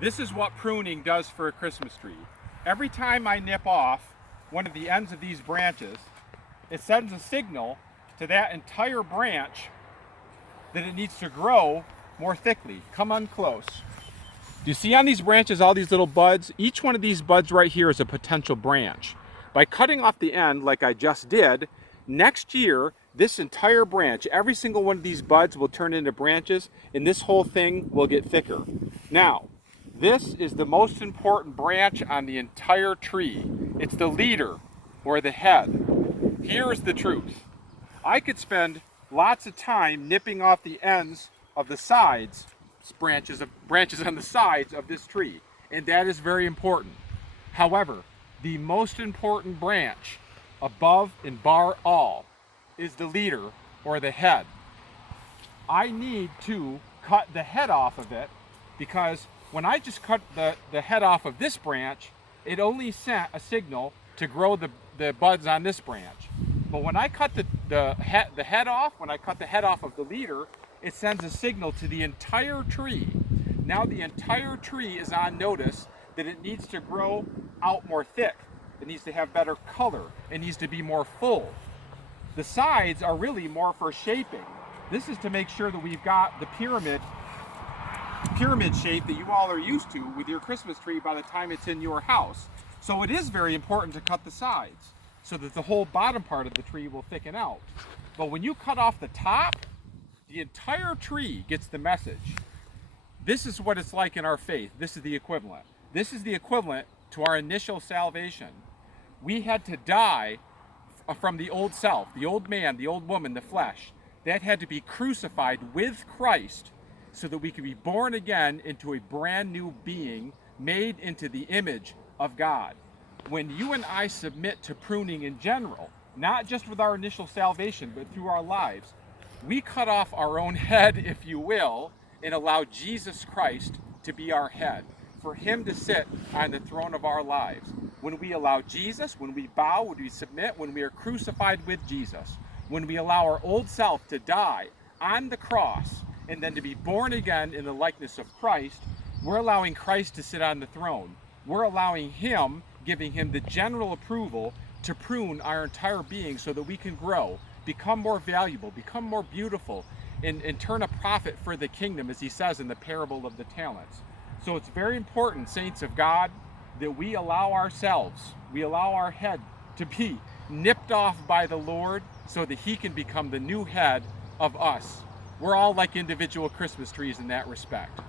This is what pruning does for a Christmas tree. Every time I nip off one of the ends of these branches, it sends a signal to that entire branch that it needs to grow more thickly. Come on close. Do you see on these branches all these little buds? Each one of these buds right here is a potential branch. By cutting off the end like I just did, next year this entire branch, every single one of these buds will turn into branches, and this whole thing will get thicker. Now, this is the most important branch on the entire tree. It's the leader, or the head. Here's the truth. I could spend lots of time nipping off the ends of the sides, branches on the sides of this tree, and that is very important. However, the most important branch above and bar all is the leader, or the head. I need to cut the head off of it, because when I just cut the head off of this branch, it only sent a signal to grow the buds on this branch. But when I cut the head off, when I cut the head off of the leader, it sends a signal to the entire tree. Now the entire tree is on notice that it needs to grow out more thick. It needs to have better color. It needs to be more full. The sides are really more for shaping. This is to make sure that we've got the pyramid shape that you all are used to with your Christmas tree by the time it's in your house. So it is very important to cut the sides so that the whole bottom part of the tree will thicken out. But when you cut off the top, the entire tree gets the message. This is what it's like in our faith. This is the equivalent. This is the equivalent to our initial salvation. We had to die from the old self, the old man, the old woman, the flesh. That had to be crucified with Christ so that we could be born again into a brand new being made into the image of God. When you and I submit to pruning in general, not just with our initial salvation, but through our lives, we cut off our own head, if you will, and allow Jesus Christ to be our head, for him to sit on the throne of our lives. When we allow Jesus, when we bow, when we submit, when we are crucified with Jesus, when we allow our old self to die on the cross and then to be born again in the likeness of Christ, we're allowing Christ to sit on the throne. We're allowing him, giving him the general approval to prune our entire being so that we can grow, become more valuable, become more beautiful, and turn a profit for the kingdom, as he says in the parable of the talents. So it's very important, saints of God, that we allow ourselves, we allow our head to be nipped off by the Lord so that he can become the new head of us. We're all like individual Christmas trees in that respect.